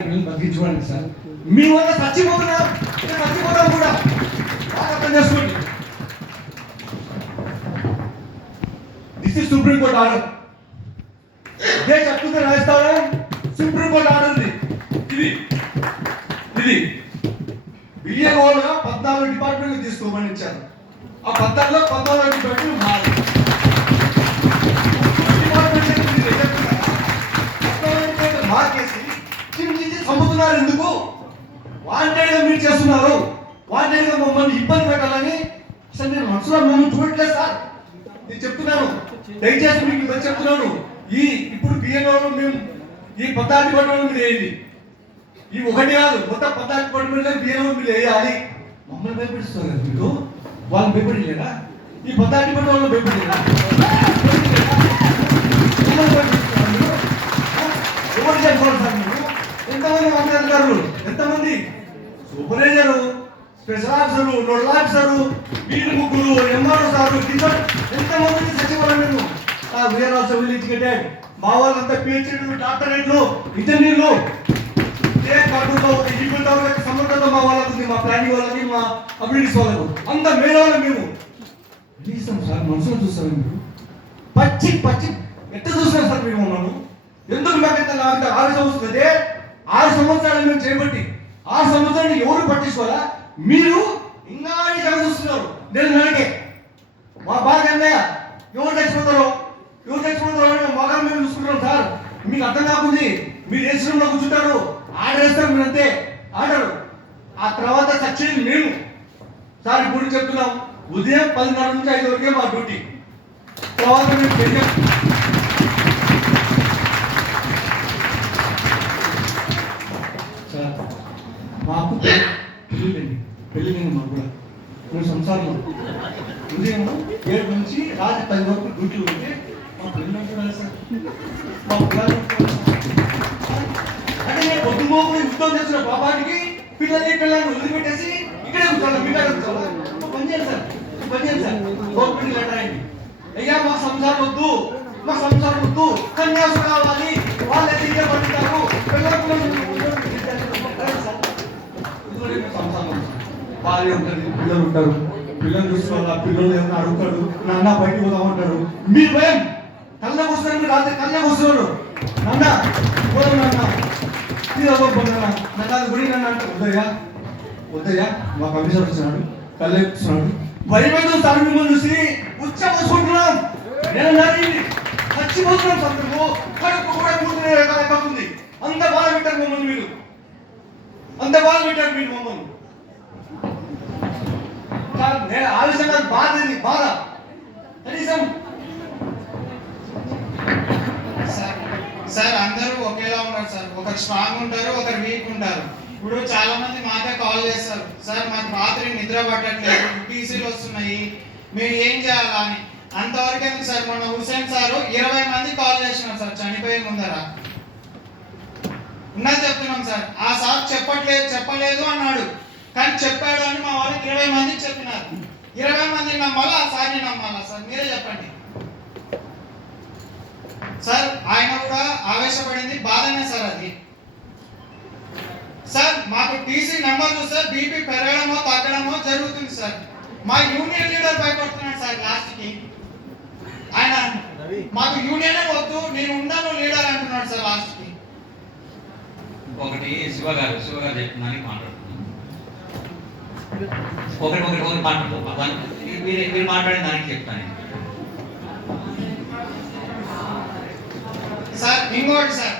బతికించుకోండి sir. మీ వల్ల చచ్చిపోతున్నాం కూడా బాగా అర్థం చేసుకోండి. This is supreme court order. ఇదే చెప్తుంది రాస్తారా? సుప్రీం కోర్ట్ ఆర్డర్ ఉంది. ఇది బిఏఓలుగా 14 డిపార్ట్మెంట్లు తీసుకోమని ఇచ్చారు. ఆ 14 డిపార్ట్మెంట్లు మారు మార్కేసి చంపుతున్నారు. ఎందుకు వాంటెడ్ గా మీరు చేస్తున్నారు? వాంటెడ్ గా మమ్మల్ని ఇబ్బంది పెట్టాలని అసలు నేను మనసులో మమ్మల్ని చూడట్లేదు సార్. నేను చెప్తున్నాను, దయచేసి మీకు చెప్తున్నాను. ఇప్పుడు పిఎన్ఓలు మేము ఈ 14 డిపార్ట్మెంట్ మీరు వేయండి. ఈ ఒకటి కాదు, మొత్తం 14 డిపార్ట్మెంట్ పిఎన్ఓ మీరు వేయాలి. మమ్మల్ని భయపెడుతున్నారు కదా మీరు. వాళ్ళు భయపడలేరా? ఈ 14 డిపార్ట్మెంట్ వాళ్ళు భయపడలేరా? ఎవరు చెప్పాలి సార్? మీరు ఎంతమంది మంత్రి అధికారులు, ఎంతమంది supervisor, special officer, nodal officer, వీళ్ళు ముగ్గురు, ఎంఆర్ఓ సారు, ఎంతమంది సచివాలయం. We are also well educated. మా వాళ్ళంతా పిహెచ్డీలు, డాక్టరేట్లు, ఇంజనీర్లు. సమర్థత మా వాళ్ళకు ఉంది, మా ప్లానింగ్ వాళ్ళకి, మా అభివృద్ధి వాళ్ళకు, అంత మేధావులు మేము. చూస్తాం సార్, మనసులో చూస్తారు మీరు. పచ్చి ఎట్ట చూస్తారు సార్ మీరు మమ్మల్ని? ఎందుకు మాకు ఆవేశం వస్తుంది? 6 సంవత్సరాలు మేము చేపట్టి 6 సంవత్సరాలు ఎవరు పట్టించుకోవాలా? మీరు ఇంకా చూస్తున్నారు. నేను నడికే మా బాగా ఎవరు తెచ్చిపోతారో మేము బాగా మేము చూసుకుంటాం సార్. మీకు అర్థం కాకుంది. మీరు ఏ శ్రమంలో కూర్చుంటారు, ఆర్డర్ వేస్తారు, మీరు అంతే ఆర్డర్. ఆ తర్వాత సక్సెస్ మేము సార్. ఇప్పుడు చెప్తున్నాం, ఉదయం 10:30 నుంచి 5 వరకే మా డ్యూటీ. తర్వాత మేము సార్ మాకు పెళ్ళింది మాకు కూడా. మేము సంసారంలో ఉదయం 7 నుంచి రాత్రి 10 వరకు డ్యూటీలు ఉంటే మా పిల్లలు కూడా సార్. మా పిల్లలు అంటే నేను పొద్దుమోకు యుద్ధం చేసిన పాపానికి పిల్లల్ని వదిలిపెట్టేసి ఇక్కడే కూర్చోాలి. మీ దగ్గర కూర్చోవాలి. పని చేయాలి సార్. గవర్నమెంట్ లెటర్ అయింది, అయ్యా మాకు సంసారం వద్దు, కన్యాసు కావాలి, వాళ్ళు అయితే పండుతారు, భార్య ఉంటుంది, పిల్లలు ఉంటారు. పిల్లలు చూసుకోవాలి. పిల్లలు ఏమైనా అడుగుతాడు, నాన్న బయటకు పోదామంటాడు. మీరు భయం కళ్ళకు వస్తున్నారు, మీరు రాత్రి కళ్ళకు వస్తున్నారు. నాన్న పోదాం, నాన్న నన్ను గుడి నన్ను అంటే వద్దయ్యా మా కమిషనర్ వచ్చినాడు, కళ్ళెక్కుతున్నాడు. భయమైతే సార్ మిమ్మల్ని చూసి ఉచ్చపోసుకుంటున్నాం. నేను చచ్చిపోతున్నాం సార్. మేము కడుపు కూడా కూర్చుంది. అంత బాధ పెట్టారు మమ్మల్ని మీరు, మమ్మల్ని సార్. నేను ఆలోచన బాధ కనీసం సార్ అందరూ ఒకేలా ఉన్నారు సార్. ఒకరు స్ట్రాంగ్ ఉంటారు, ఒకరు వీక్ ఉంటారు. ఇప్పుడు చాలా మంది మాకే కాల్ చేస్తారు, సార్ మాకు రాత్రి నిద్ర పట్టట్లేదు, టీసీలు వస్తున్నాయి, మీరు ఏం చేయాలా అని. అంతవరకు ఎందుకు సార్, మొన్న హుసేన్ సారు 20 మంది కాల్ చేసినారు సార్ చనిపోయే ముందర. ఉన్నది చెప్తున్నాం సార్. ఆ సార్ చెప్పలేదు అన్నాడు, కానీ చెప్పాడు అని మా వాళ్ళకి 20 మందికి చెప్పినారు. 20 మందిని నమ్మాలా, ఆ సార్ని నమ్మాలా సార్? మీరే చెప్పండి సార్. ఆయన కూడా ఆవేశపడింది, బాధనే సార్ అది. సార్ మాకు టీసీ నెంబర్ చూస్తే బీపీ పెరగడమో తగ్గడమో జరుగుతుంది సార్. మా యూనియన్ లీడర్ భయపడుతున్నాడు సార్. లాస్ట్కి ఆయన మాకు యూనియనే వద్దు, నేను ఉన్నాను లీడర్ అంటున్నాడు సార్. లాస్ట్కి ఒకటి శివ గారు చెప్తున్నాను మాట్లాడుతున్నాను. ఒకటి మాట్లాడుతాం. మీరు మాట్లాడిన దానికి చెప్తాను సార్. ఇంకోటి సార్,